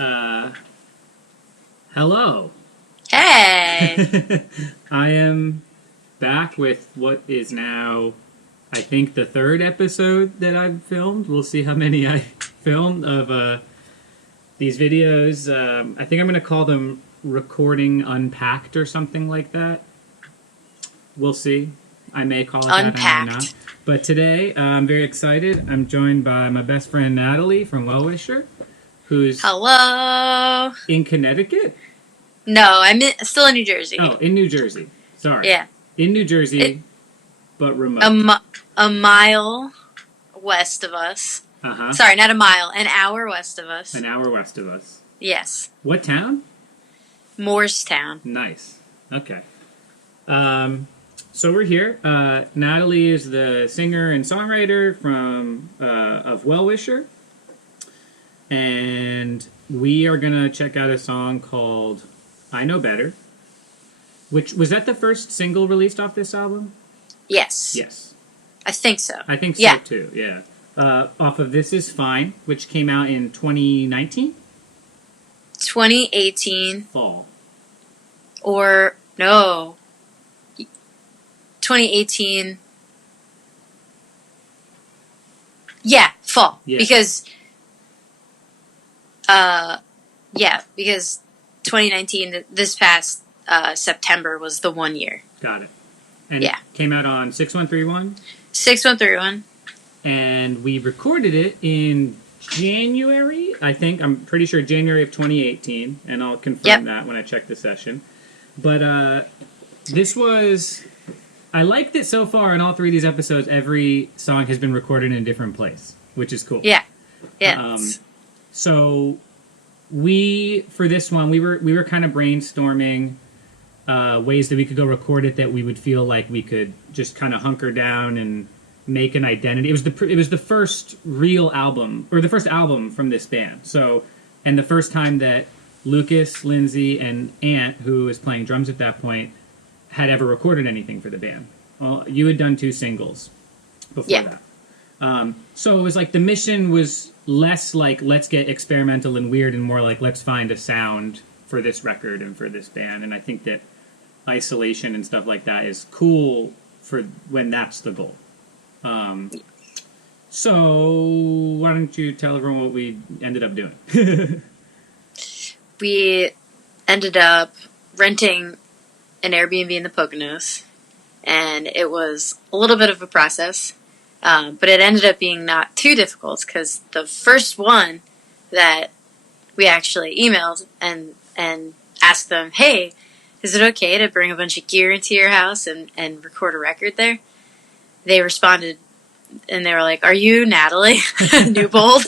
Uh, Hello. Hey! I am back with what is now, I think, the third episode that I've filmed. We'll see how many I filmed of these videos. I think I'm going to call them Recording Unpacked or something like that. We'll see. I may call it that, I may not. Unpacked. But today, I'm very excited. I'm joined by my best friend Natalie from Well Wisher, who's Hello! in Connecticut. No, still in New Jersey. Oh, in New Jersey. Sorry. Yeah. In New Jersey, but remote. A mile west of us. Uh-huh. Sorry, not a mile. An hour west of us. An hour west of us. Yes. What town? Morristown. Nice. Okay. So we're here. Natalie is the singer and songwriter of Well Wisher. And we are going to check out a song called I Know Better. Which, was that the first single released off this album? Yes. Yes. I think so. I think so, too, yeah. Off of This Is Fine, which came out in 2019? 2018. Fall. Or, no. 2018. Yeah, fall. Yeah. Because 2019, this past September was the 1 year. Got it. And it came out on 6131? 6131. And we recorded it in January, I think. I'm pretty sure January of 2018. And I'll confirm that when I check the session. But this was... I like that so far in all three of these episodes, every song has been recorded in a different place, which is cool. Yeah. Yeah. So for this one, we were kind of brainstorming ways that we could go record it that we would feel like we could just kind of hunker down and make an identity. It was the first real album, or the first album from this band. So, and the first time that Lucas, Lindsay, and Ant, who was playing drums at that point, had ever recorded anything for the band. Well, you had done 2 singles before that. So it was like the mission was less like let's get experimental and weird and more like let's find a sound for this record and for this band. And I think that isolation and stuff like that is cool for when that's the goal. So why don't you tell everyone what we ended up doing? We ended up renting an Airbnb in the Poconos, and it was a little bit of a process, but it ended up being not too difficult because the first one that we actually emailed and asked them, hey, is it okay to bring a bunch of gear into your house and record a record there? They responded, and they were like, are you Natalie Newbold?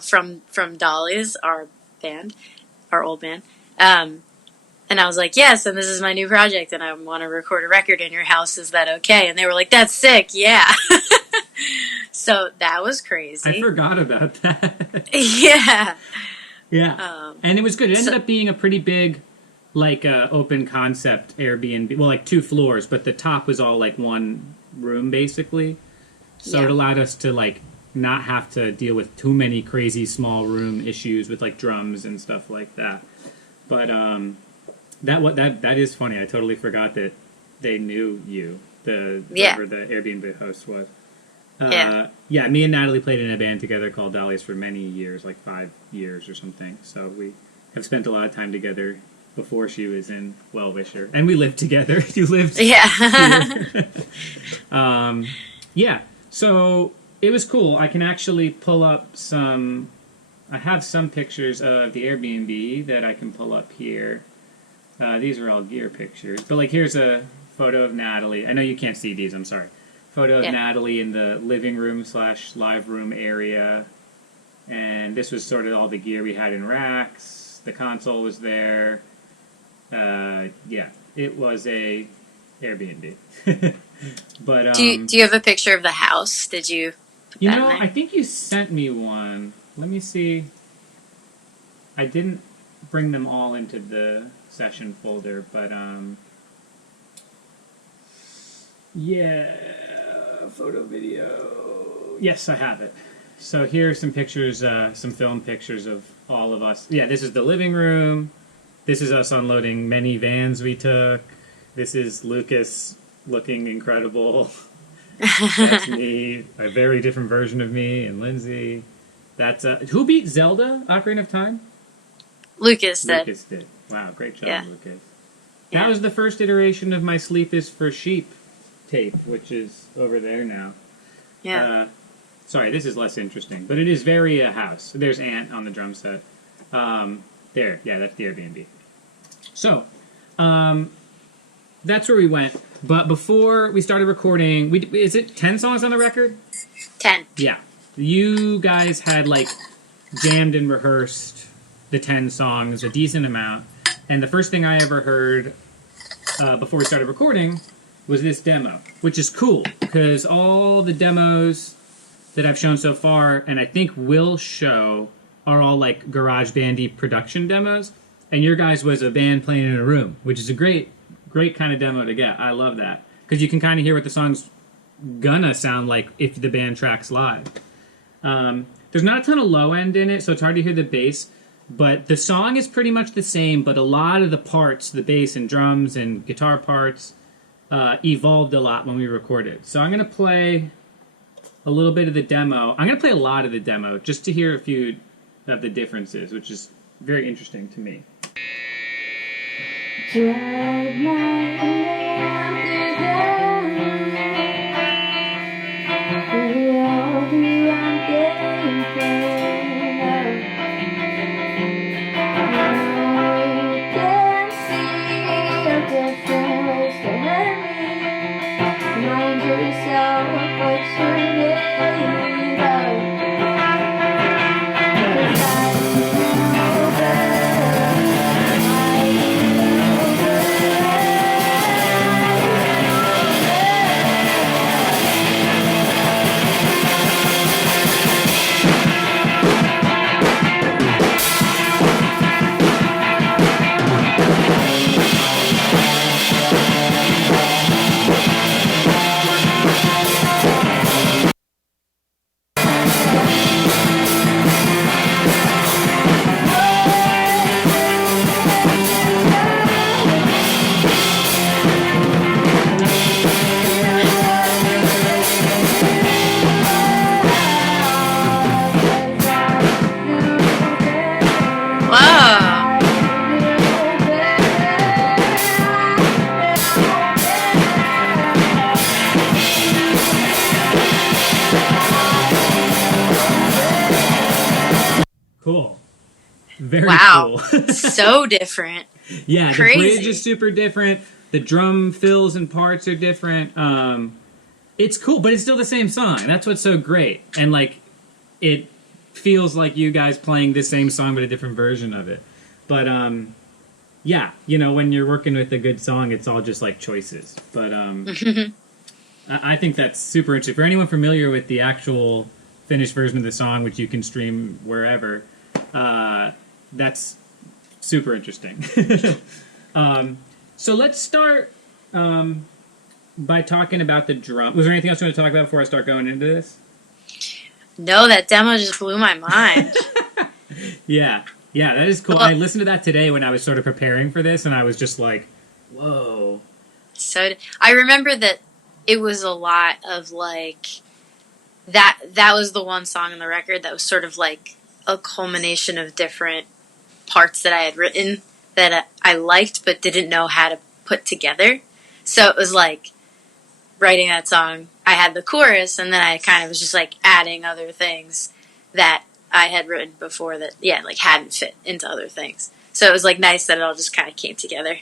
From Dolly's, our band, our old band. And I was like, yes, and this is my new project, and I want to record a record in your house. Is that okay? And they were like, that's sick, yeah. So that was crazy. I forgot about that. Yeah. Yeah. And it was good. It ended up being a pretty big, like, open concept Airbnb. Well, like 2 floors, but the top was all, like, 1 room, basically. So it allowed us to, like, not have to deal with too many crazy small room issues with, like, drums and stuff like that. But, that is funny. I totally forgot that they knew you, whoever the Airbnb host was. Yeah, me and Natalie played in a band together called Dolly's for many years, like 5 years or something. So we have spent a lot of time together before she was in Well Wisher. And we lived together. You lived here. Yeah, so it was cool. I can actually pull up I have some pictures of the Airbnb that I can pull up here. These are all gear pictures. But, like, here's a photo of Natalie. I know you can't see these, I'm sorry. Photo of Natalie in the living room / live room area. And this was sort of all the gear we had in racks. The console was there. It was a Airbnb. But do you have a picture of the house? Did you put that in there? I think you sent me one. Let me see. I didn't bring them all into the session folder, but photo video. Yes, I have it. So here are some pictures, some film pictures of all of us. Yeah, this is the living room. This is us unloading many vans we took. This is Lucas looking incredible. That's me, a very different version of me, and Lindsay. That's who beat Zelda Ocarina of Time? Lucas did. Lucas did. Wow, great job, Yeah. Lucas. Yeah. That was the first iteration of my Sleep is for Sheep tape, which is over there now. Yeah. Sorry, this is less interesting, but it is very house. There's Ant on the drum set. There, yeah, that's the Airbnb. So, that's where we went. But before we started recording, is it 10 songs on the record? 10. Yeah. You guys had, like, jammed and rehearsed the 10 songs a decent amount. And the first thing I ever heard before we started recording was this demo, which is cool, because all the demos that I've shown so far, and I think will show, are all, like, garage bandy production demos. And your guys was a band playing in a room, which is a great kind of demo to get. I love that. Because you can kind of hear what the song's gonna sound like if the band tracks live. There's not a ton of low end in it, so it's hard to hear the bass. But the song is pretty much the same, but a lot of the parts, the bass and drums and guitar parts, evolved a lot when we recorded. So I'm going to play a little bit of the demo. I'm going to play a lot of the demo just to hear a few of the differences, which is very interesting to me. Drive my lamp through the all who I'm getting clean. I can see a difference to me. Mind yourself what you're made of. 'Cause I know better. Wow. Cool. Very Wow. cool. So different. Yeah, the Crazy. bridge is super different. The drum fills and parts are different. It's cool, but it's still the same song. That's what's so great. And, like, it feels like you guys playing the same song but a different version of it. But, yeah, you know, when you're working with a good song, it's all just, like, choices. But I think that's super interesting. For anyone familiar with the actual finished version of the song, which you can stream wherever, that's super interesting. So let's start by talking about the drum. Was there anything else you want to talk about before I start going into this? No, that demo just blew my mind. Yeah, that is cool. I listened to that today when I was sort of preparing for this, and I was just like, whoa. So I remember that it was a lot of like that was the one song on the record that was sort of like a culmination of different parts that I had written that I liked but didn't know how to put together. So it was like writing that song, I had the chorus, and then I kind of was just like adding other things that I had written before that, like hadn't fit into other things. So it was like nice that it all just kind of came together.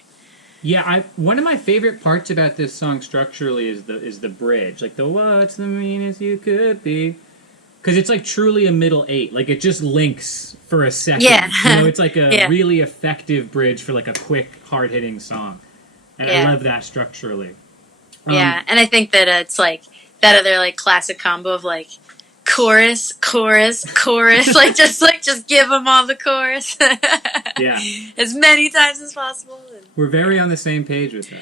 Yeah, one of my favorite parts about this song structurally is the bridge, like the "What's the meanest you could be," because it's like truly a middle eight. Like it just links for a second. Yeah, you know, it's like a Yeah. really effective bridge for like a quick, hard hitting song, and I love that structurally. Yeah, and I think that it's like that other like classic combo of like chorus, chorus, chorus, like just give them all the chorus. Yeah, as many times as possible. we're very on the same page with that.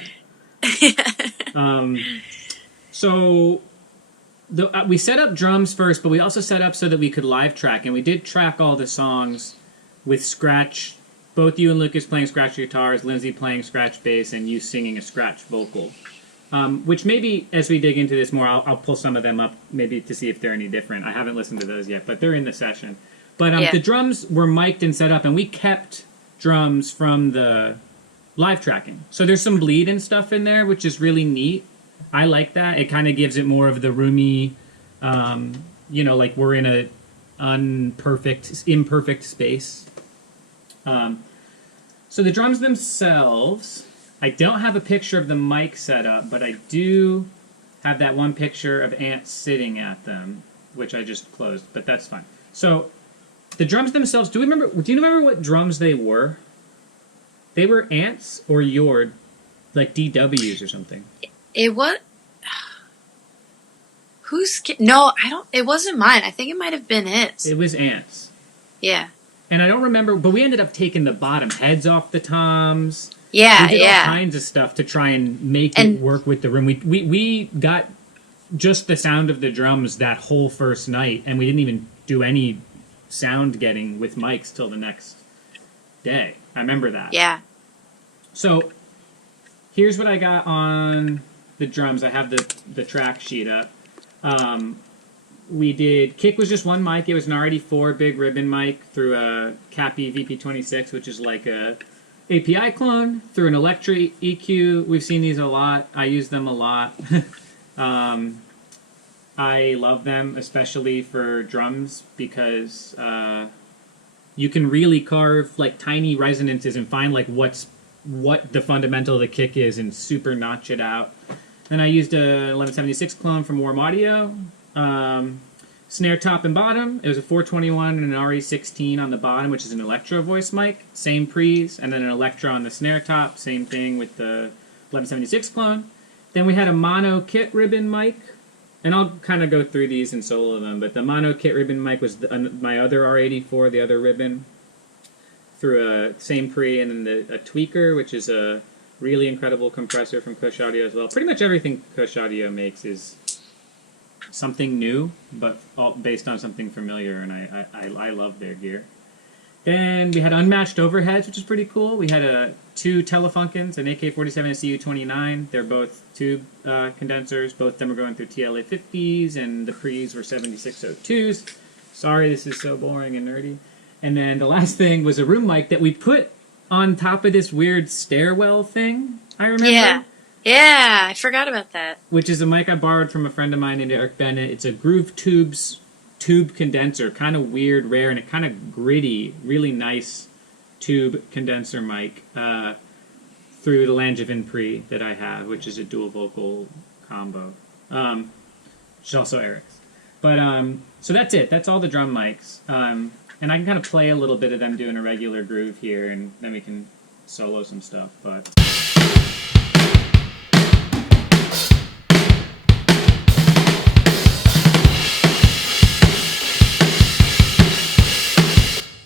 So we set up drums first, but we also set up so that we could live track, and we did track all the songs with scratch. Both you and Lucas playing scratch guitars, Lindsay playing scratch bass, and you singing a scratch vocal. Which maybe, as we dig into this more, I'll pull some of them up, maybe to see if they're any different. I haven't listened to those yet, but they're in the session. But the drums were mic'd and set up, and we kept drums from the live tracking. So there's some bleed and stuff in there, which is really neat. I like that. It kind of gives it more of the roomy, like we're in a imperfect space. So the drums themselves, I don't have a picture of the mic set up, but I do have that one picture of Ant sitting at them, which I just closed, but that's fine. So the drums themselves, do you remember what drums they were? They were Ant's or your, like DW's or something. It was... No, I don't... It wasn't mine. I think it might have been his. It was Ant's. Yeah. And I don't remember, but we ended up taking the bottom heads off the toms. Yeah, we did all kinds of stuff to try and make it work with the room. We got just the sound of the drums that whole first night, and we didn't even do any sound getting with mics till the next day. I remember that. Yeah. So here's what I got on the drums. I have the track sheet up. We did, kick was just one mic. It was an RD4 big ribbon mic through a Cappy VP26, which is like a API clone, through an Electra EQ. We've seen these a lot. I use them a lot. I love them, especially for drums, because you can really carve like tiny resonances and find like what the fundamental of the kick is and super notch it out. Then I used a 1176 clone from Warm Audio. Snare top and bottom. It was a 421 and an RE16 on the bottom, which is an Electro voice mic. Same pre's, and then an Electro on the snare top. Same thing with the 1176 clone. Then we had a mono kit ribbon mic, and I'll kind of go through these and solo them, but the mono kit ribbon mic was my other R84, the other ribbon, through a same pre, and then a tweaker, which is a really incredible compressor from Cush Audio as well. Pretty much everything Cush Audio makes is something new, but all based on something familiar, and I love their gear. Then we had unmatched overheads, which is pretty cool. We had two Telefunkens, an AK-47 and a CU-29. They're both tube condensers. Both of them are going through TLA-50s, and the pre's were 7602s. Sorry, this is so boring and nerdy. And then the last thing was a room mic that we put on top of this weird stairwell thing, I remember. Yeah, I forgot about that. Which is a mic I borrowed from a friend of mine named Eric Bennett. It's a Groove Tubes tube condenser, kind of weird, rare, and a kind of gritty, really nice tube condenser mic through the Langevin pre that I have, which is a dual vocal combo, which is also Eric's. But so that's it. That's all the drum mics, and I can kind of play a little bit of them doing a regular groove here, and then we can solo some stuff. But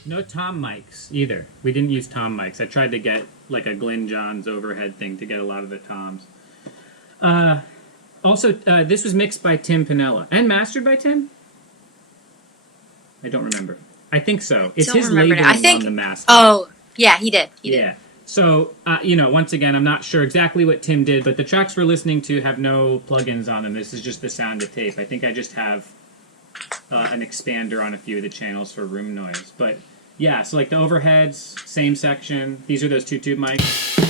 no tom mics either. We didn't use tom mics. I tried to get like a Glyn Johns overhead thing to get a lot of the toms. Also, this was mixed by Tim Pinella and mastered by Tim. I don't remember. I think so. It's his labeling on the master. Oh, yeah, he did. He did. So, once again, I'm not sure exactly what Tim did, but the tracks we're listening to have no plugins on them. This is just the sound of tape. I think I just have an expander on a few of the channels for room noise. But yeah, so like the overheads, same section. These are those two tube mics.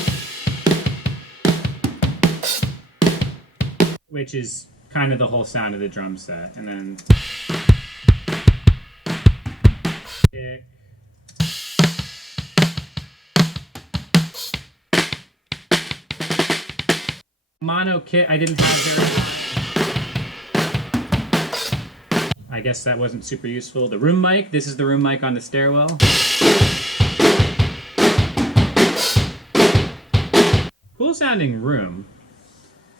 Which is kind of the whole sound of the drum set. And then kick. Mono kit I didn't have very high. I guess that wasn't super useful. The room mic, this is the room mic on the stairwell. Cool sounding room.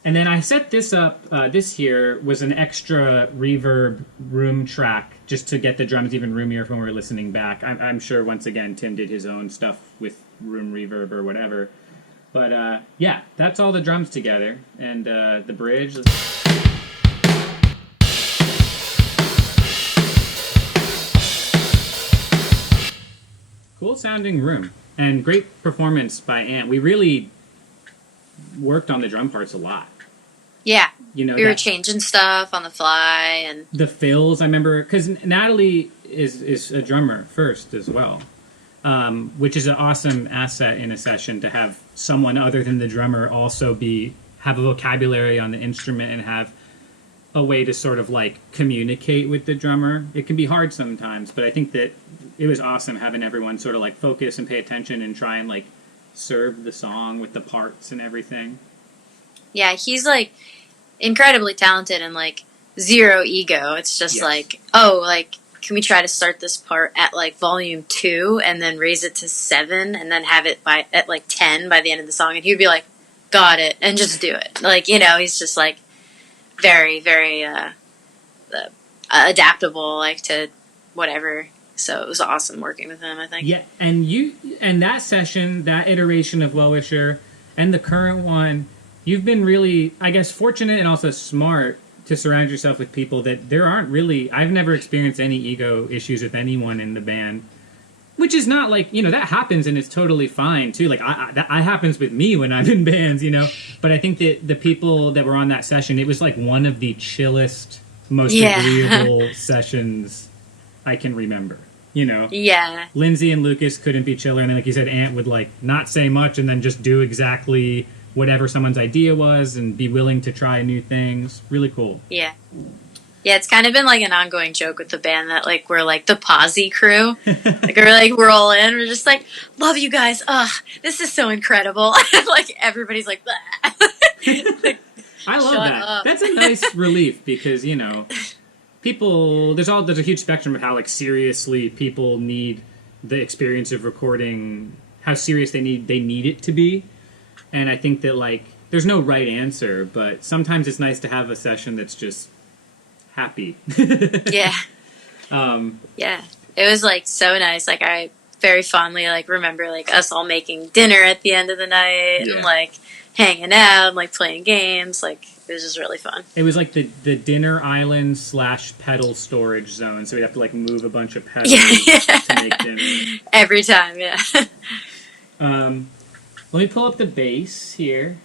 And then I set this up, this here was an extra reverb room track just to get the drums even roomier when we were listening back. I'm sure once again Tim did his own stuff with room reverb or whatever. But yeah, that's all the drums together. And the bridge. Cool sounding room. And great performance by Ant. We really worked on the drum parts a lot. Yeah. You know, We were changing stuff on the fly, and the fills, I remember, because Natalie is a drummer first as well, which is an awesome asset in a session to have someone other than the drummer also have a vocabulary on the instrument and have a way to sort of like communicate with the drummer. It can be hard sometimes, but I think that it was awesome having everyone sort of like focus and pay attention and try and like serve the song with the parts and everything. yeah, he's like incredibly talented and like zero ego. It's just Yes. like, oh, like, can we try to start this part at like volume 2 and then raise it to 7 and then have it at like 10 by the end of the song? And he'd be like, got it, and just do it. Like, you know, he's just like very, very adaptable, like to whatever. So it was awesome working with him, I think. Yeah, and that session, that iteration of Well Wisher, and the current one, you've been really, I guess, fortunate and also smart to surround yourself with people that there aren't really. I've never experienced any ego issues with anyone in the band, which is not like, you know, that happens and it's totally fine too. Like that happens with me when I'm in bands, you know. But I think that the people that were on that session, it was like one of the chillest, most agreeable sessions I can remember. You know, Yeah. Lindsay and Lucas couldn't be chiller, and then, like you said, Ant would like not say much and then just do exactly whatever someone's idea was and be willing to try new things. Really cool. Yeah. Yeah, it's kind of been like an ongoing joke with the band that like we're like the posse crew. Like we're all in. We're just like, love you guys. Ugh, this is so incredible. Like everybody's like, like, I love shut that. up. That's a nice relief because, you know, people, there's a huge spectrum of how like seriously people need the experience of recording, how serious they need it to be. And I think that like there's no right answer, but sometimes it's nice to have a session that's just happy. Yeah. Yeah. It was like so nice. Like I very fondly like remember like us all making dinner at the end of the night Yeah. and like hanging out and like playing games. Like it was just really fun. It was like the dinner island / pedal storage zone, so we'd have to like move a bunch of pedals Yeah. to make dinner. Every time, yeah. Let me pull up the bass here.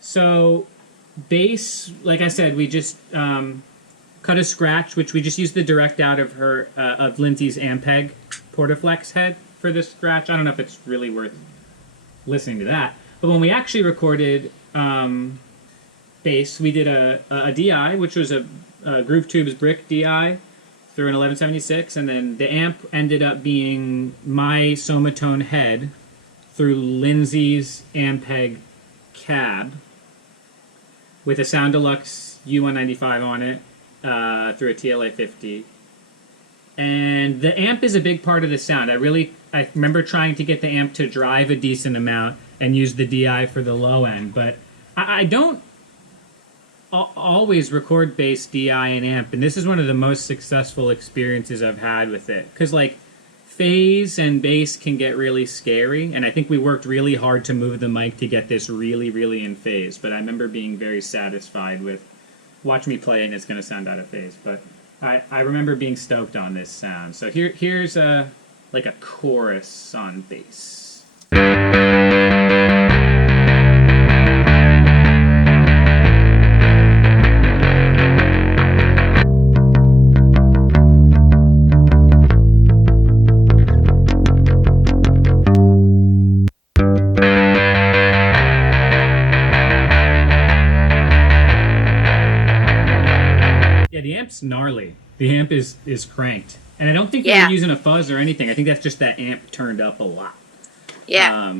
So, bass, like I said, we just cut a scratch, which we just used the direct out of of Lindsay's Ampeg Portaflex head for this scratch. I don't know if it's really worth listening to that. But when we actually recorded bass, we did a DI, which was a Groove Tubes brick DI through an 1176, and then the amp ended up being my Somatone head through Lindsay's Ampeg cab with a Sound Deluxe U195 on it through a TLA 50. And the amp is a big part of the sound. I remember trying to get the amp to drive a decent amount and use the DI for the low end, but I don't always record bass, DI, and amp, and this is one of the most successful experiences I've had with it. Because, like, phase and bass can get really scary, and I think we worked really hard to move the mic to get this really, really in phase, but I remember being very satisfied with, watch me play and it's going to sound out of phase, but I remember being stoked on this sound. So here's like a chorus on bass. Yeah, the amp's gnarly. The amp is cranked. And I don't think we Yeah. were using a fuzz or anything. I think that's just that amp turned up a lot. Yeah.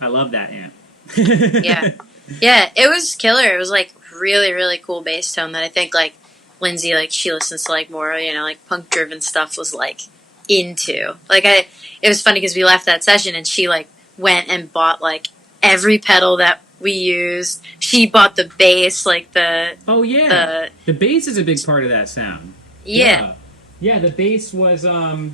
I love that amp. Yeah. Yeah, it was killer. It was like really, really cool bass tone that I think like Lindsay, like she listens to like more, you know, like punk driven stuff was like into. Like it was funny because we left that session and she like went and bought like every pedal that we used. She bought the bass, like the Oh yeah, the bass is a big part of that sound. yeah. Yeah, the bass was oh,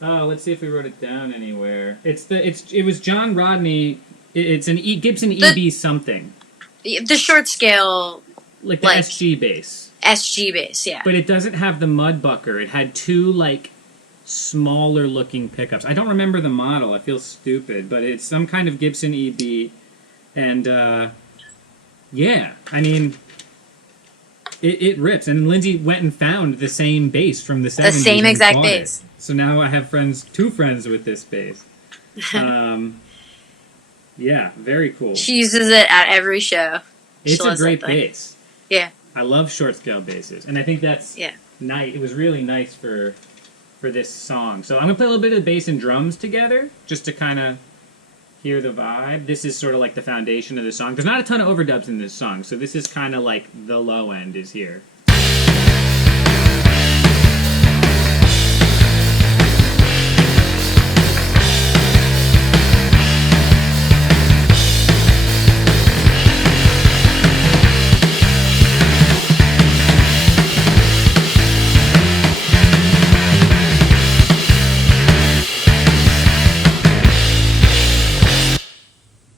let's see if we wrote it down anywhere. It was John Rodney. It's an Gibson EB something, The short scale like the like- SG bass. SG bass, yeah. But it doesn't have the mudbucker. It had two like smaller looking pickups. I don't remember the model. I feel stupid, but it's some kind of Gibson EB, and yeah, I mean, it rips. And Lindsay went and found the same bass from the 70s. The same and exact bought bass. it. So now I have two friends with this bass. Yeah, very cool. She uses it at every show. It's She a loves great that thing. bass. Yeah. I love short scale basses, and I think that's nice. It was really nice for this song. So I'm gonna play a little bit of the bass and drums together, just to kind of hear the vibe. This is sort of like the foundation of the song. There's not a ton of overdubs in this song, so this is kind of like the low end is here.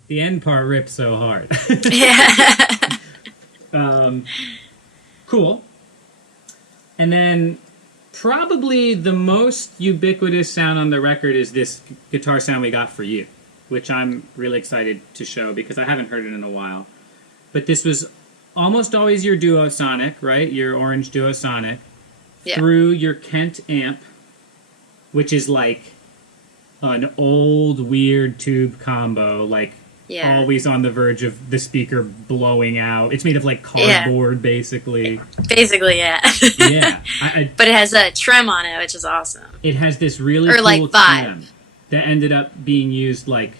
The end part rips so hard. Yeah. Cool. And then probably the most ubiquitous sound on the record is this guitar sound we got for you, which I'm really excited to show because I haven't heard it in a while. But this was almost always your Duosonic, right? Your orange Duosonic. Yeah. Through your Kent amp, which is like an old weird tube combo, like always on the verge of the speaker blowing out. It's made of like cardboard, basically. Basically, yeah. Yeah. But it has a trem on it, which is awesome. It has this really Or cool like vibe. trem that ended up being used like...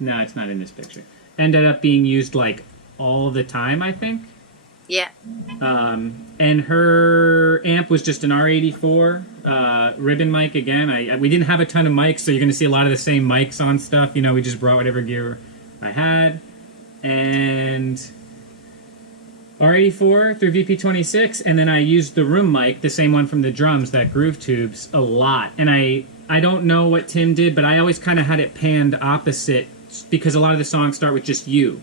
No, it's not in this picture. Ended up being used like all the time, I think. Yeah. And her amp was just an R84 ribbon mic again. We didn't have a ton of mics, so you're going to see a lot of the same mics on stuff. You know, we just brought whatever gear I had. And R84 through VP26, and then I used the room mic, the same one from the drums, that Groove Tubes, a lot. And I don't know what Tim did, but I always kind of had it panned opposite because a lot of the songs start with just you.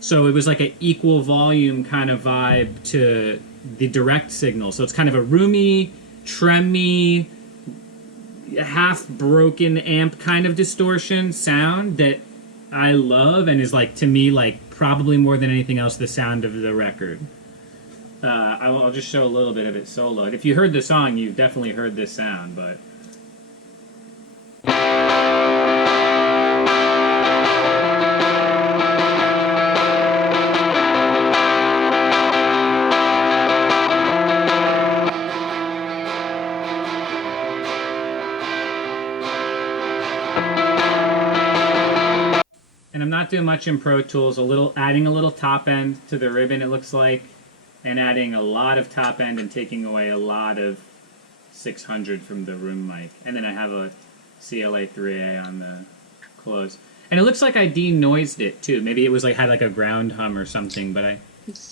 So it was like an equal volume kind of vibe to the direct signal. So it's kind of a roomy, tremmy, half-broken amp kind of distortion sound that I love and is like, to me, like probably more than anything else, the sound of the record. I'll just show a little bit of it soloed. If you heard the song, you've definitely heard this sound, but... And I'm not doing much in Pro Tools, adding a little top end to the ribbon, it looks like, and adding a lot of top end and taking away a lot of 600 from the room mic. And then I have a CLA3A on the close. And it looks like I de-noised it too. Maybe it was like had like a ground hum or something, but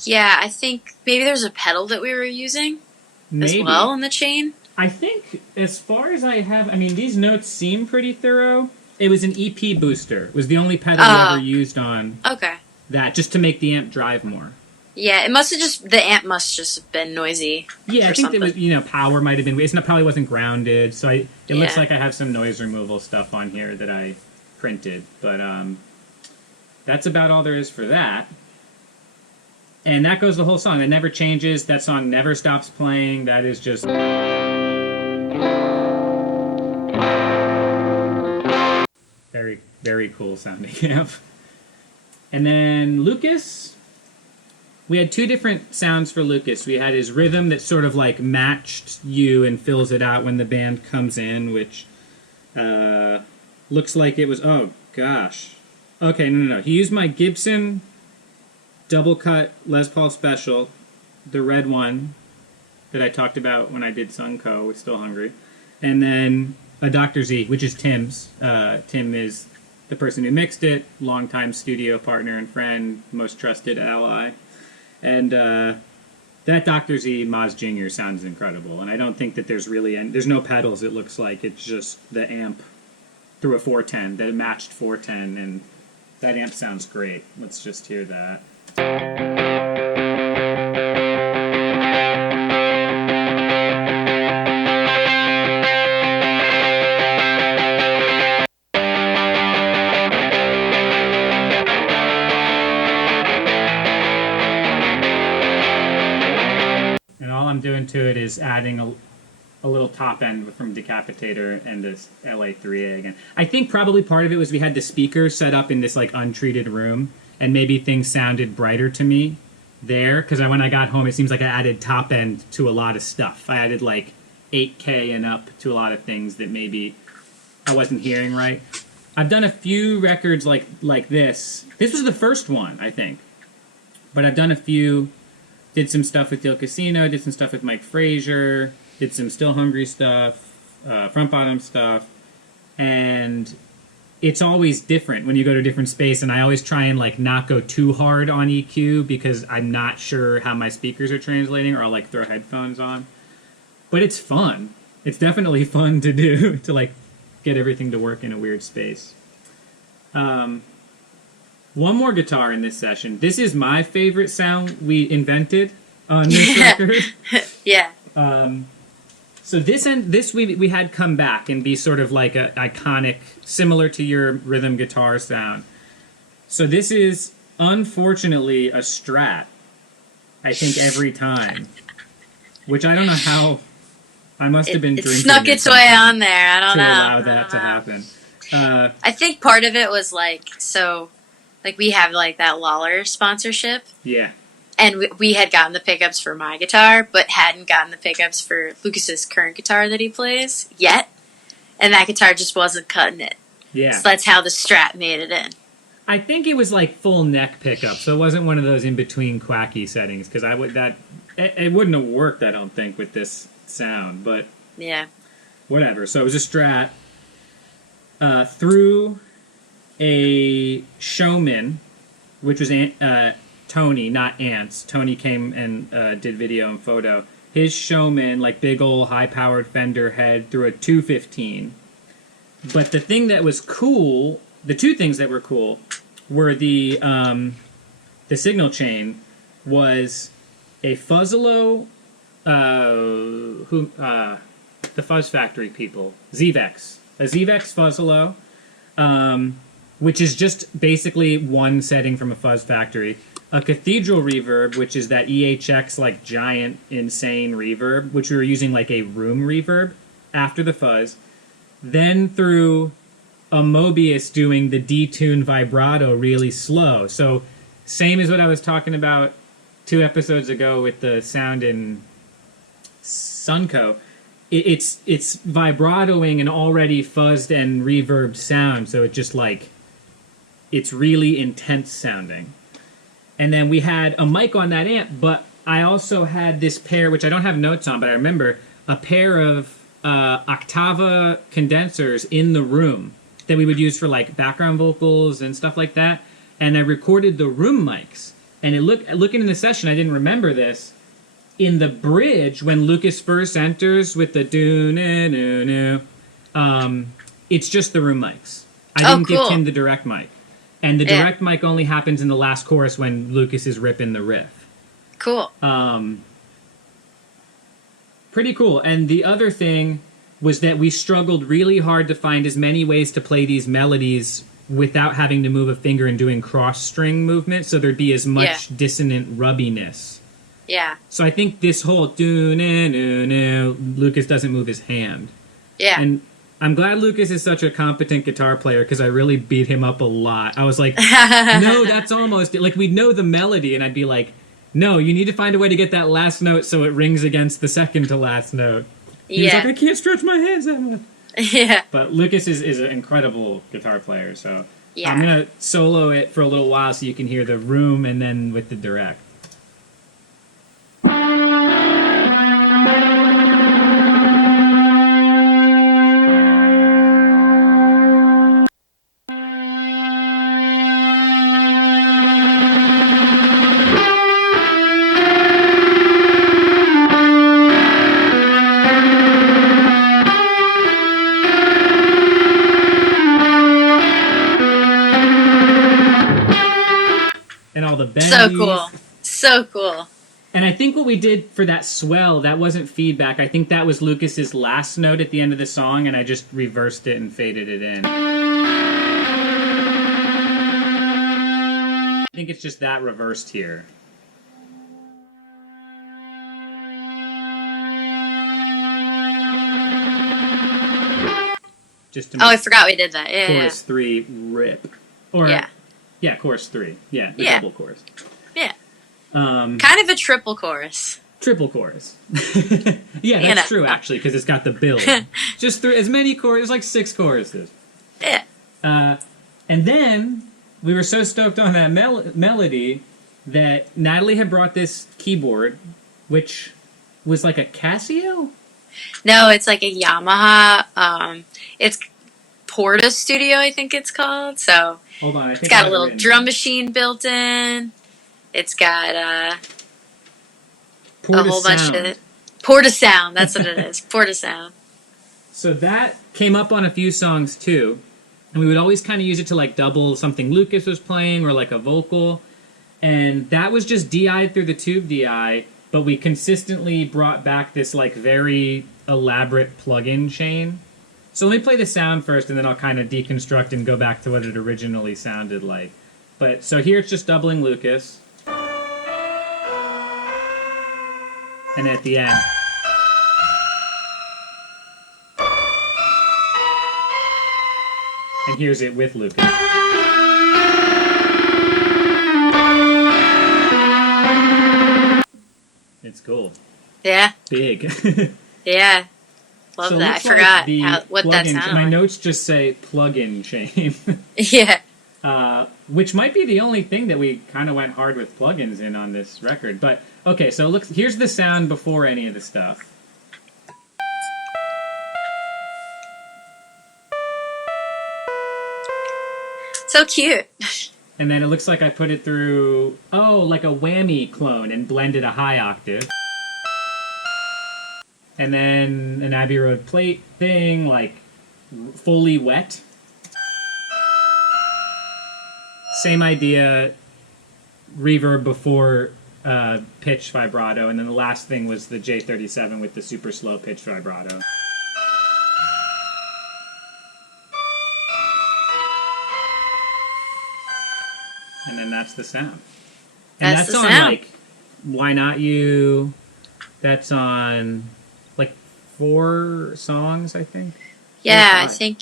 Yeah, I think maybe there's a pedal that we were using as well in the chain. I think as far as I have, I mean, these notes seem pretty thorough. It was an EP booster. It was the only pedal I ever used on that, just to make the amp drive more. Yeah, it must have the amp must just have been noisy. Yeah, I think it was, power might have been, it probably wasn't grounded, so it looks like I have some noise removal stuff on here that I printed, but that's about all there is for that. And that goes the whole song. It never changes. That song never stops playing. That is just... Very, very cool sounding amp. And then Lucas, we had two different sounds for Lucas. We had his rhythm that sort of like matched you and fills it out when the band comes in, which looks like it was, oh gosh. Okay, no. He used my Gibson double cut Les Paul Special, the red one that I talked about when I did Sunco with Still Hungry. And then a Dr. Z, which is Tim's. Tim is the person who mixed it, longtime studio partner and friend, most trusted ally. And that Dr. Z Moz Jr. sounds incredible. And I don't think that there's no pedals, it looks like. It's just the amp through a 410, that matched 410, and that amp sounds great. Let's just hear that. I'm doing to it is adding a little top end from Decapitator and this LA3A again. I think probably part of it was we had the speakers set up in this like untreated room, and maybe things sounded brighter to me there, because when I got home, it seems like I added top end to a lot of stuff. I added like 8K and up to a lot of things that maybe I wasn't hearing right. I've done a few records like this. This was the first one, I think. But I've done a few. Did some stuff with Deal Casino, did some stuff with Mike Frazier, did some Still Hungry stuff, Front Bottom stuff, and it's always different when you go to a different space, and I always try and like not go too hard on EQ because I'm not sure how my speakers are translating, or I'll like throw headphones on. But it's fun. It's definitely fun to do, to like get everything to work in a weird space. One more guitar in this session. This is my favorite sound we invented on this record. Yeah. So this we had come back and be sort of like a iconic, similar to your rhythm guitar sound. So this is unfortunately a Strat, I think, every time, which I don't know how. I must have been It drinking. snuck its way on there. I don't to know. allow that to happen. I think part of it was like, so, like we have like that Lawler sponsorship, Yeah. and we had gotten the pickups for my guitar, but hadn't gotten the pickups for Lucas's current guitar that he plays yet, and that guitar just wasn't cutting it. Yeah. So that's how the Strat made it in. I think it was like full neck pickup, so it wasn't one of those in between quacky settings, because it wouldn't have worked, I don't think, with this sound, but Yeah. whatever. So it was a Strat through a Showman, which was Tony, not Ants. Tony came and did video and photo. His Showman, like big old high-powered Fender head, through a 215. But the thing that was cool, the two things that were cool, were the signal chain was a Fuzzalo, the Fuzz Factory people, Zvex, a Zvex Fuzzalo, which is just basically one setting from a Fuzz Factory, a Cathedral reverb, which is that EHX like giant insane reverb, which we were using like a room reverb after the fuzz, then through a Mobius doing the detune vibrato really slow. So same as what I was talking about 2 episodes ago with the sound in Sunco. It's vibratoing an already fuzzed and reverbed sound, so it just like, it's really intense sounding. And then we had a mic on that amp, but I also had this pair, which I don't have notes on, but I remember, a pair of Octava condensers in the room that we would use for like background vocals and stuff like that. And I recorded the room mics. And looking in the session, I didn't remember this. In the bridge, when Lucas first enters with the do-na-no-no, it's just the room mics. I didn't give Tim the direct mic. And the direct mic only happens in the last chorus when Lucas is ripping the riff. Cool. Pretty cool. And the other thing was that we struggled really hard to find as many ways to play these melodies without having to move a finger and doing cross-string movement, so there'd be as much dissonant rubbiness. Yeah. So I think this whole do-na-no-no, Lucas doesn't move his hand. Yeah. And I'm glad Lucas is such a competent guitar player, because I really beat him up a lot. I was like, no, that's almost it. Like, we'd know the melody, and I'd be like, no, you need to find a way to get that last note so it rings against the second to last note. He was like, I can't stretch my hands that much. Yeah. But Lucas is an incredible guitar player, so I'm going to solo it for a little while so you can hear the room and then with the direct. And all the bendies. So cool. So cool. And I think what we did for that swell, that wasn't feedback. I think that was Lucas's last note at the end of the song, and I just reversed it and faded it in. I think it's just that reversed here. just to Oh, I make forgot we did that. Yeah. chorus 3 rip. Or Yeah. chorus 3. Yeah, the Yeah. double chorus. Yeah. Um, Kind of a triple chorus. triple chorus. Yeah, that's true actually, because it's got the build. Just as many choruses, like 6 choruses. Yeah. And then we were so stoked on that melody that Natalie had brought this keyboard, which was like a Casio. No, it's like a Yamaha. It's Porta Studio, I think it's called. So Hold on, I think it's got I a little have it drum machine built in. It's got a whole bunch of Porta Sound. That's what it is. Porta Sound. So that came up on a few songs too, and we would always kind of use it to like double something Lucas was playing or like a vocal, and that was just DI'd through the tube DI. But we consistently brought back this like very elaborate plug-in chain. So let me play the sound first, and then I'll kind of deconstruct and go back to what it originally sounded like. But so here it's just doubling Lucas, and at the end. And here's it with Lucas. It's cool. Yeah. Big. Yeah. Love So it that. I looks forgot like what that plug-in- sounded My like. notes just say plug-in chain. Yeah. Which might be the only thing that we kind of went hard with plugins in on this record. But, okay, so here's the sound before any of the stuff. So cute. And then it looks like I put it through, like a whammy clone and blended a high octave. And then an Abbey Road plate thing, like fully wet. Same idea, reverb before pitch vibrato, and then the last thing was the J37 with the super slow pitch vibrato. And then that's the sound. And That's that's the on sound. like Why Not You. That's on like 4 songs, I think. Yeah, I 5. think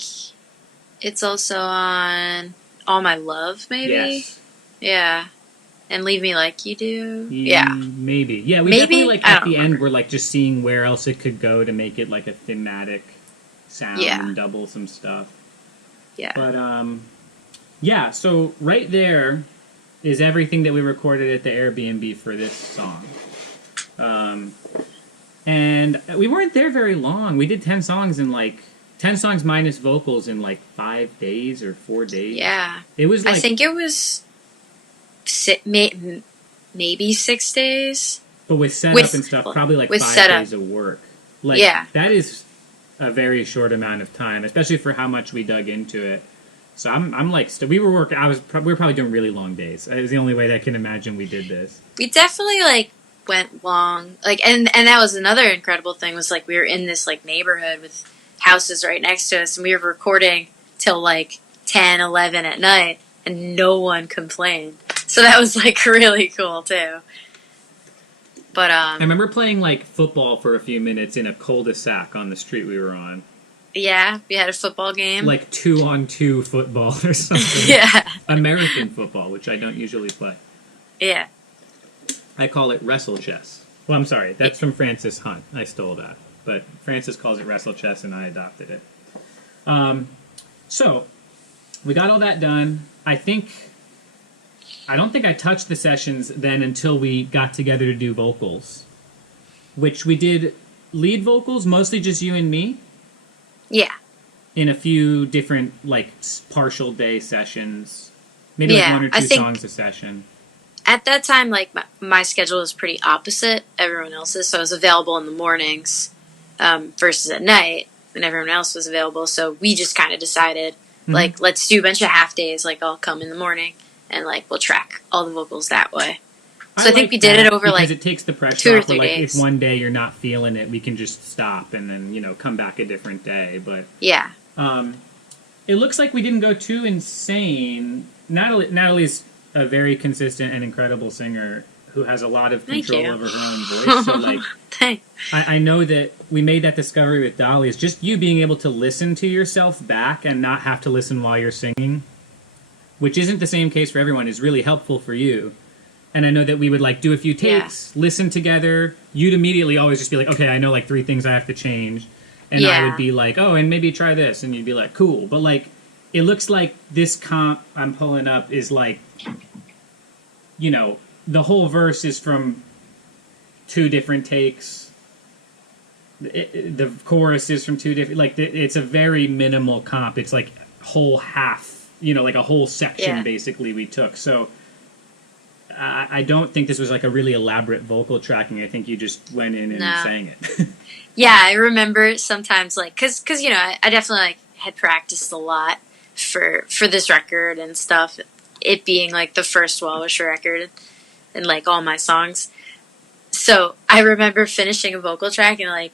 it's also on All My Love, maybe? Yes. Yeah. And Leave Me Like You Do. Yeah. Maybe. Yeah, we Maybe? definitely like I at don't the end remember. we're like just seeing where else it could go to make it like a thematic sound Yeah. and double some stuff. Yeah. But yeah, so right there is everything that we recorded at the Airbnb for this song. And we weren't there very long. We did 10 songs minus vocals in like 5 days or 4 days. Yeah. It was like I think it was maybe 6 days. but with setup with- and stuff, probably like with 5 setup. days of work. Like Yeah. that is a very short amount of time, especially for how much we dug into it. So I'm like, we were working. We were probably doing really long days. It was the only way that I can imagine we did this. We definitely like went long. Like and that was another incredible thing was like we were in this like neighborhood with houses right next to us and we were recording till like 10, 11 at night and no one complained. So that was like really cool too. But I remember playing like football for a few minutes in a cul-de-sac on the street we were on. yeah, we had a football game. Like 2-on-2 football or something. yeah. American football, which I don't usually play. Yeah. I call it wrestle chess. Well, I'm sorry, that's from Francis Hunt. I stole that. But Francis calls it wrestle chess and I adopted it. So, we got all that done. I don't think I touched the sessions then until we got together to do vocals. Which we did lead vocals, mostly just you and me. Yeah. In a few different, like, partial day sessions. Maybe like Yeah, 1 or I 2 think- songs a session. At that time, like, my schedule was pretty opposite everyone else's, so I was available in the mornings versus at night, and everyone else was available, so we just kind of decided, like, let's do a bunch of half days, like, I'll come in the morning, and, like, we'll track all the vocals that way. So I think like we did it that over, because like, it takes the pressure 2 or off. 3 Like, days. if one day you're not feeling it, we can just stop and then, come back a different day. But Yeah. it looks like we didn't go too insane. Natalie's a very consistent and incredible singer who has a lot of Thank control you. over her own voice. So, like, Thanks. I know that we made that discovery with Dolly, is just you being able to listen to yourself back and not have to listen while you're singing, which isn't the same case for everyone, is really helpful for you. And I know that we would like do a few takes, listen together. You'd immediately always just be like, okay, I know like 3 things I have to change. And I would be like, oh, and maybe try this. And you'd be like, cool. But like, it looks like this comp I'm pulling up is like, you know, the whole verse is from 2 different takes. The chorus is from 2 different, like, it's a very minimal comp. It's like whole half, you know, like a whole section basically we took. So I don't think this was like a really elaborate vocal tracking. I think you just went in and sang it. Yeah, I remember sometimes, like, cause you know, I definitely like had practiced a lot for this record and stuff. It being like the first Wallish record, and like all my songs. So I remember finishing a vocal track and like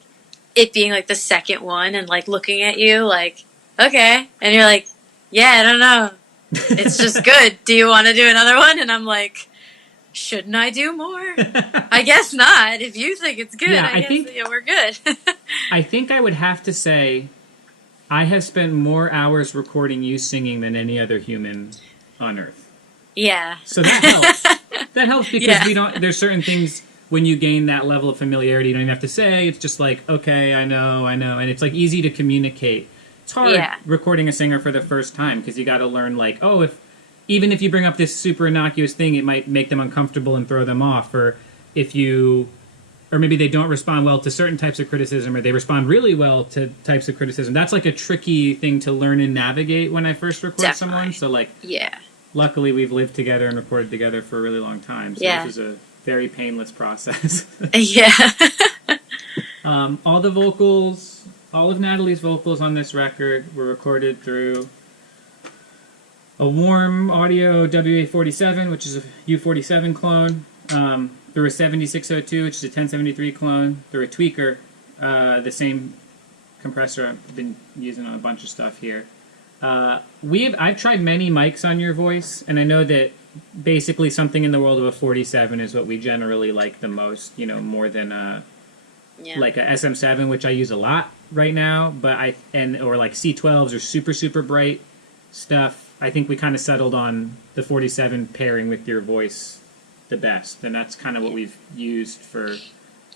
it being like the second one, and like looking at you like, okay, and you're like, yeah, I don't know, it's just good. Do you want to do another one? And I'm like, shouldn't I do more? I guess not. If you think it's good, I think we're good. I think I would have to say I have spent more hours recording you singing than any other human on Earth. Yeah. So that helps. That helps because we don't. There's certain things when you gain that level of familiarity, you don't even have to say. It's just like, okay, I know, and it's like easy to communicate. It's hard recording a singer for the first time because you got to learn like, oh, even if you bring up this super innocuous thing, it might make them uncomfortable and throw them off. Or maybe they don't respond well to certain types of criticism, or they respond really well to types of criticism. That's like a tricky thing to learn and navigate when I first record someone. So like, luckily we've lived together and recorded together for a really long time. So this is a very painless process. All the vocals, all of Natalie's vocals on this record were recorded through a Warm Audio WA-47, which is a U-47 clone, through a 7602, which is a 1073 clone, through a tweaker, the same compressor I've been using on a bunch of stuff here. I've tried many mics on your voice, and I know that basically something in the world of a 47 is what we generally like the most, you know, more than like a SM7, which I use a lot right now, or like C12s or super, super bright stuff. I think we kind of settled on the 47 pairing with your voice the best, and that's kind of what we've used for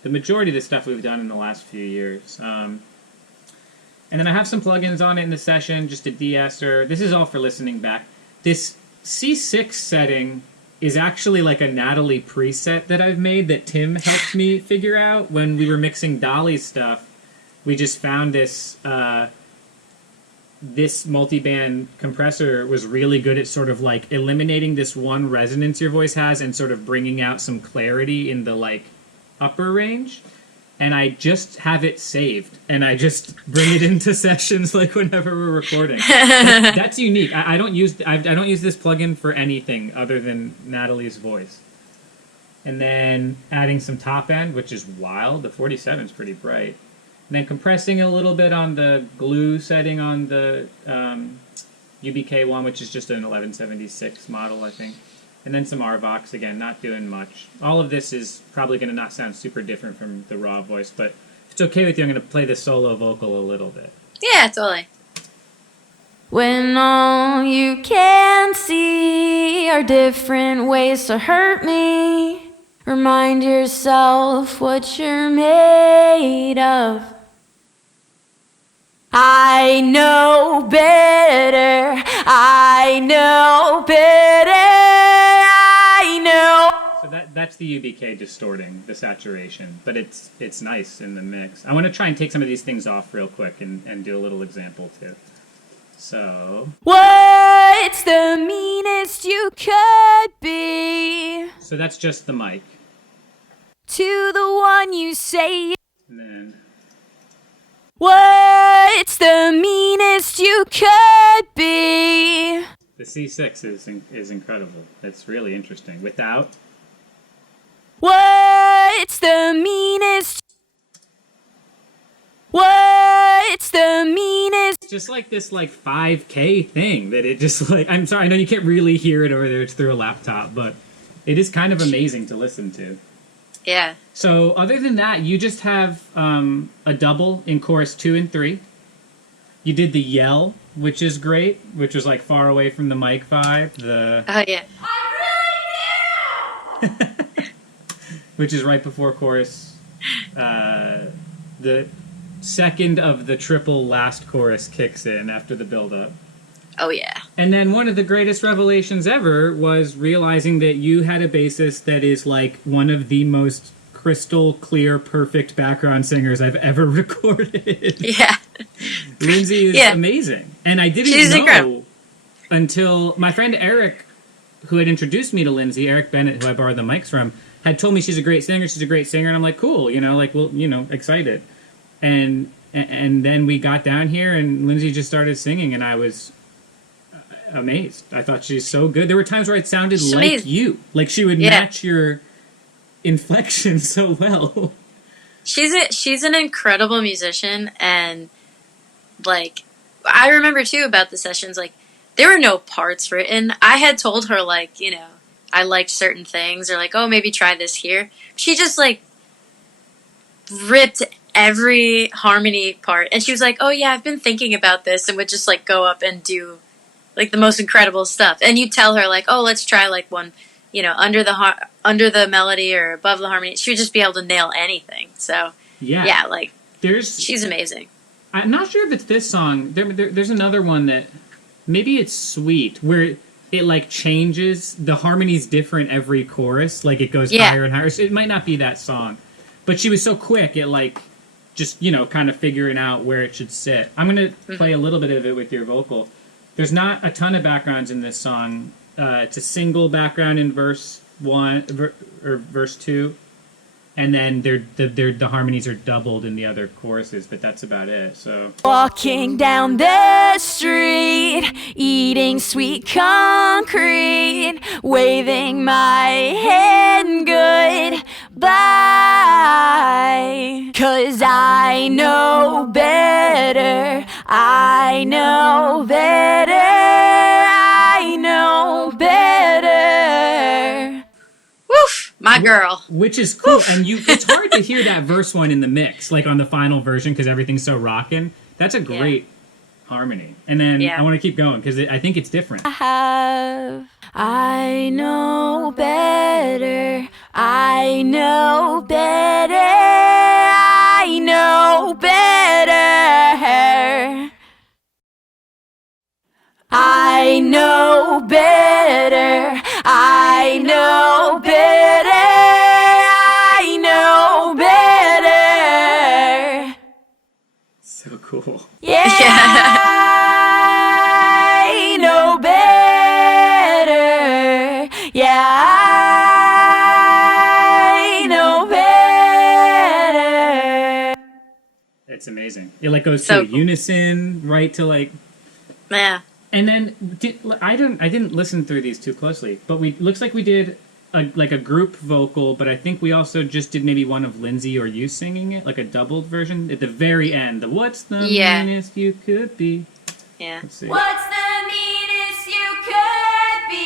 the majority of the stuff we've done in the last few years. And then I have some plugins on it in the session, just a de-esser. This is all for listening back. This C6 setting is actually like a Natalie preset that I've made that Tim helped me figure out when we were mixing Dolly's stuff. We just found this multi-band compressor was really good at sort of like eliminating this one resonance your voice has and sort of bringing out some clarity in the like upper range. And I just have it saved, and I just bring it into sessions like whenever we're recording. That's unique. I don't use this plugin for anything other than Natalie's voice. And then adding some top end, which is wild. The 47 is pretty bright. And then compressing a little bit on the glue setting on the UBK one, which is just an 1176 model, I think. And then some RVox, again, not doing much. All of this is probably going to not sound super different from the raw voice, but if it's okay with you, I'm going to play the solo vocal a little bit. Yeah, totally. When all you can see are different ways to hurt me, remind yourself what you're made of. I know better, I know better, I know. So that's the UBK distorting the saturation, but it's nice in the mix. I want to try and take some of these things off real quick and do a little example too. So... What's the meanest you could be? So that's just the mic. To the one you say... And then... What's the meanest you could be? The C6 is incredible. It's really interesting. Without... What's the meanest... What's the meanest... Just like this like 5K thing that it just like... I'm sorry, I know you can't really hear it over there. It's through a laptop, but it is kind of amazing to listen to. Yeah. So other than that, you just have a double in chorus 2 and 3. You did the yell, which is great, which was like far away from the mic vibe. Oh yeah. Which is right before chorus. The second of the triple last chorus kicks in after the build-up. Oh yeah. And then one of the greatest revelations ever was realizing that you had a bassist that is like one of the most crystal clear, perfect background singers I've ever recorded. Yeah. Lindsay is amazing. And I didn't She's know incredible. until my friend Eric, who had introduced me to Lindsay, Eric Bennett, who I borrowed the mics from, had told me she's a great singer, and I'm like, cool, excited. And then we got down here and Lindsay just started singing and I was amazed. I thought she's so good. There were times where it sounded She's like amazing. you. Like she would match your inflection so well. She's an incredible musician, and like I remember too about the sessions, like there were no parts written. I had told her like, I liked certain things or like, oh, maybe try this here. She just like ripped every harmony part and she was like, oh yeah, I've been thinking about this, and would just like go up and do like the most incredible stuff. And you tell her like, oh, let's try like one, under the melody or above the harmony. She would just be able to nail anything. So yeah, like she's amazing. I'm not sure if it's this song. There's another one that maybe it's Sweet, where it like changes, the harmony's different every chorus, like it goes higher and higher. So it might not be that song, but she was so quick at like just kind of figuring out where it should sit. I'm gonna play a little bit of it with your vocal. There's not a ton of backgrounds in this song. It's a single background in verse 1 or verse 2, and then the harmonies are doubled in the other choruses, but that's about it. So Walking down the street, eating sweet concrete, waving my hand goodbye. 'Cause I know better, I know better, I know better. Woof, my girl. Which is cool, and it's hard to hear that verse 1 in the mix, like on the final version, because everything's so rockin'. That's a great harmony. And then I want to keep going, because I think it's different. I know better, I know better, I know better. I know better, I know better, I know better. So cool. Yeah, I know better. Yeah, I know better. It's amazing. It like goes So to cool. unison, right to like. Yeah. And then I didn't listen through these too closely, but looks like we did a group vocal, but I think we also just did maybe one of Lindsay or you singing it, like a doubled version at the very end. The what's the meanest you could be? Yeah. Let's see. What's the meanest you could be?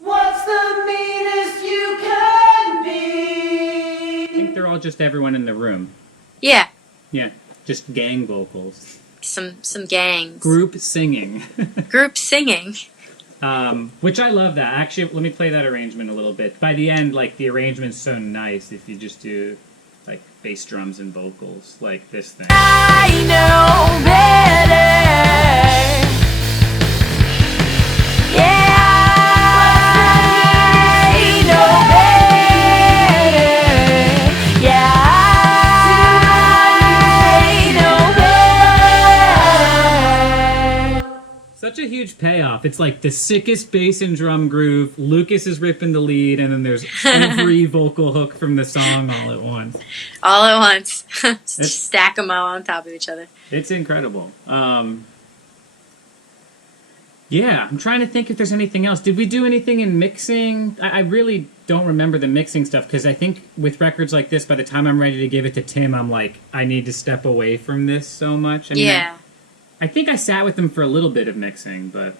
What's the meanest you could be? I think they're all just everyone in the room. Yeah. Yeah, just gang vocals. Some gangs. Group singing. Group singing. Which I love that. Actually, let me play that arrangement a little bit. By the end, like, the arrangement's so nice if you just do, like, bass drums and vocals, like this thing. I know better. Yeah, I know better. Yeah, I know better. Such a huge payoff. It's like the sickest bass and drum groove. Lucas is ripping the lead, and then there's every vocal hook from the song all at once. All at once. Just stack them all on top of each other. It's incredible. Yeah, I'm trying to think if there's anything else. Did we do anything in mixing? I really don't remember the mixing stuff, because I think with records like this, by the time I'm ready to give it to Tim, I'm like, I need to step away from this so much. I mean, Yeah. I think I sat with him for a little bit of mixing, but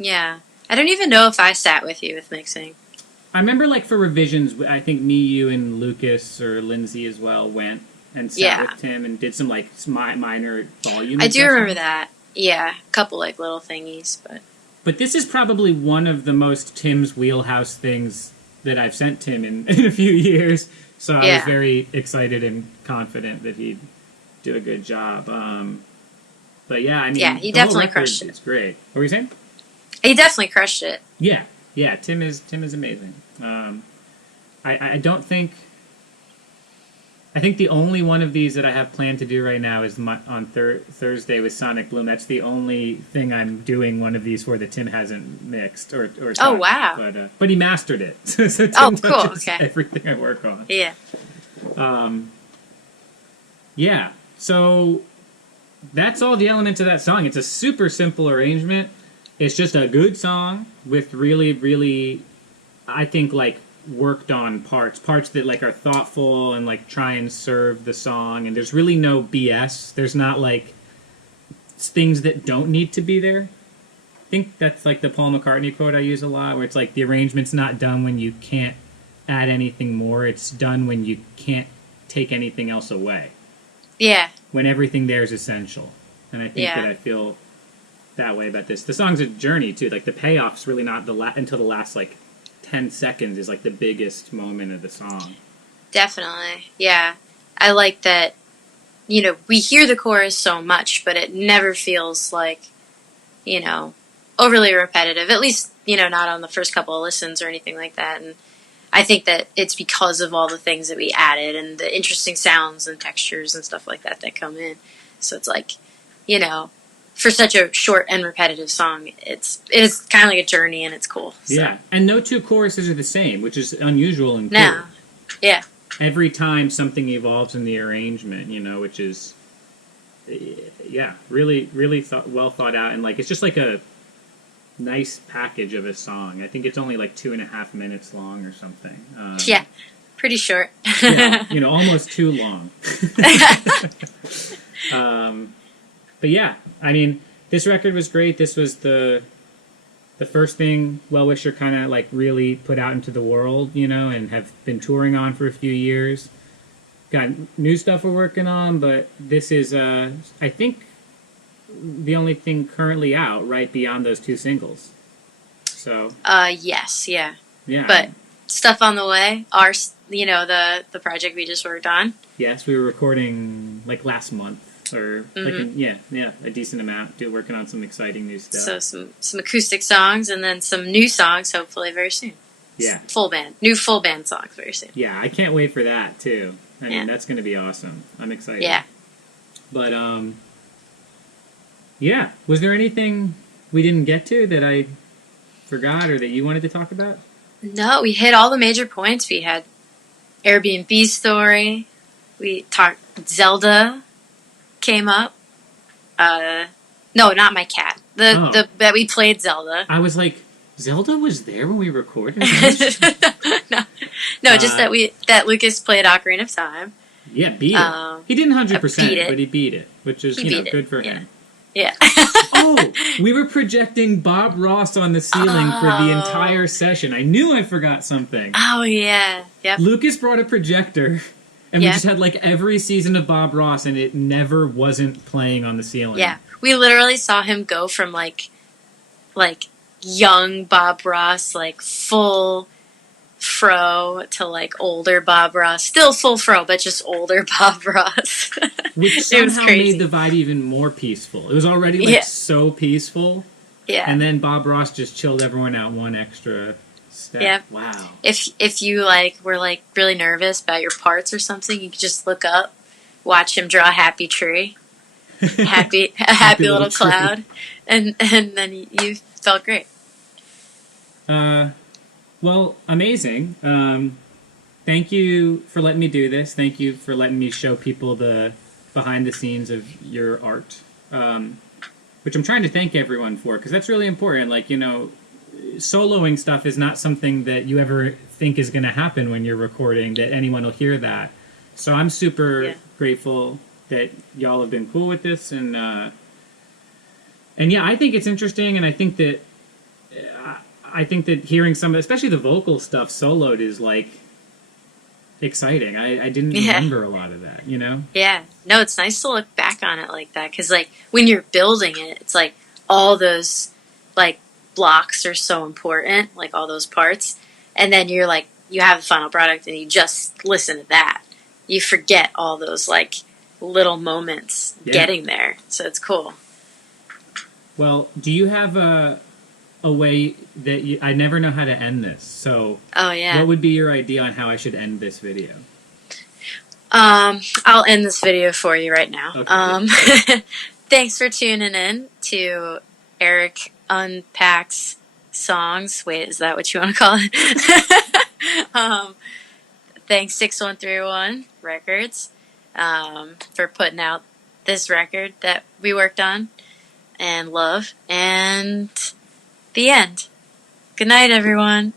Yeah. I don't even know if I sat with you with mixing. I remember, like, for revisions, I think me, you, and Lucas or Lindsay as well went and sat with Tim and did some, like, minor volume. I do remember that. Yeah, a couple, like, little thingies, but... But this is probably one of the most Tim's wheelhouse things that I've sent Tim in a few years. So I was very excited and confident that he'd do a good job. But yeah, I mean, he definitely crushed it. It's great. What were you saying? He definitely crushed it. Yeah. Tim is amazing. I don't think. I think the only one of these that I have planned to do right now is on Thursday with Sonic Bloom. That's the only thing I'm doing one of these for that Tim hasn't mixed or touched. Oh wow! But he mastered it. So Tim touches Okay. everything I work on. Yeah. Yeah. So that's all the elements of that song. It's a super simple arrangement. It's just a good song with really, really, I think, like, worked on parts that, like, are thoughtful and, like, try and serve the song. And there's really no BS. There's not, like, things that don't need to be there. I think that's, like, the Paul McCartney quote I use a lot, where it's like, the arrangement's not done when you can't add anything more. It's done when you can't take anything else away. Yeah. When everything there is essential. And I think that I feel that way about this. The song's a journey, too. Like, the payoff's really not until the last, like, 10 seconds is, like, the biggest moment of the song. Definitely. Yeah. I like that, you know, we hear the chorus so much, but it never feels like, you know, overly repetitive. At least, you know, not on the first couple of listens or anything like that. And I think that it's because of all the things that we added and the interesting sounds and textures and stuff like that come in. So it's like, you know, for such a short and repetitive song, it is kind of like a journey, and it's cool. So. Yeah, and no two choruses are the same, which is unusual and cool. No. Yeah. Every time something evolves in the arrangement, you know, which is, really, really well thought out, and, like, it's just like a nice package of a song. I think it's only like 2.5 minutes long or something. Yeah, pretty short. Yeah, you know, almost too long. But yeah, I mean, this record was great. This was the first thing Well Wisher kind of, like, really put out into the world, you know, and have been touring on for a few years. Got new stuff we're working on, but this is, I think, the only thing currently out, right, beyond those 2 singles. So. Yes, yeah. Yeah. But stuff on the way. You know, the project we just worked on. Yes, we were recording, like, last month. Or a decent amount. Working on some exciting new stuff. So some acoustic songs and then some new songs, hopefully very soon. Yeah, new full band songs very soon. Yeah, I can't wait for that too. I mean, that's going to be awesome. I'm excited. Yeah. But yeah. Was there anything we didn't get to that I forgot or that you wanted to talk about? No, we hit all the major points. We had Airbnb story. We talked Zelda. Came up. No, not my cat. That we played Zelda. I was like, Zelda was there when we recorded. No, just that Lucas played Ocarina of Time. Yeah, beat it. He didn't 100%, but he beat it, which is good for him. Yeah. Oh, we were projecting Bob Ross on the ceiling for the entire session. I knew I forgot something. Oh yeah. Yep. Lucas brought a projector. And we just had, like, every season of Bob Ross, and it never wasn't playing on the ceiling. Yeah. We literally saw him go from, like young Bob Ross, like, full fro to, like, older Bob Ross. Still full fro, but just older Bob Ross. Which somehow made the vibe even more peaceful. It was already, like, so peaceful. Yeah. And then Bob Ross just chilled everyone out one extra step. Yep. Wow. If you, like, were, like, really nervous about your parts or something, you could just look up, watch him draw a happy tree, a happy little cloud, and then you felt great. Well, amazing. Thank you for letting me do this. Thank you for letting me show people the behind the scenes of your art, which I'm trying to thank everyone for, because that's really important. Like, you know, soloing stuff is not something that you ever think is going to happen when you're recording, that anyone will hear that. So I'm super grateful that y'all have been cool with this, and yeah, I think it's interesting, and I think that I think that hearing some, especially the vocal stuff soloed, is like exciting. I didn't remember a lot of that, you know? Yeah. No, it's nice to look back on it like that, because like when you're building it, it's like all those like blocks are so important, like all those parts, and then you're like you have the final product and you just listen to that. You forget all those like little moments getting there, so it's cool. Well, do you have a way that you... I never know how to end this, so what would be your idea on how I should end this video? I'll end this video for you right now. Okay. Thanks for tuning in to Erik Unpacks Songs. Wait, is that what you want to call it? Thanks 6131 Records for putting out this record that we worked on and love. And the end. Good night, everyone.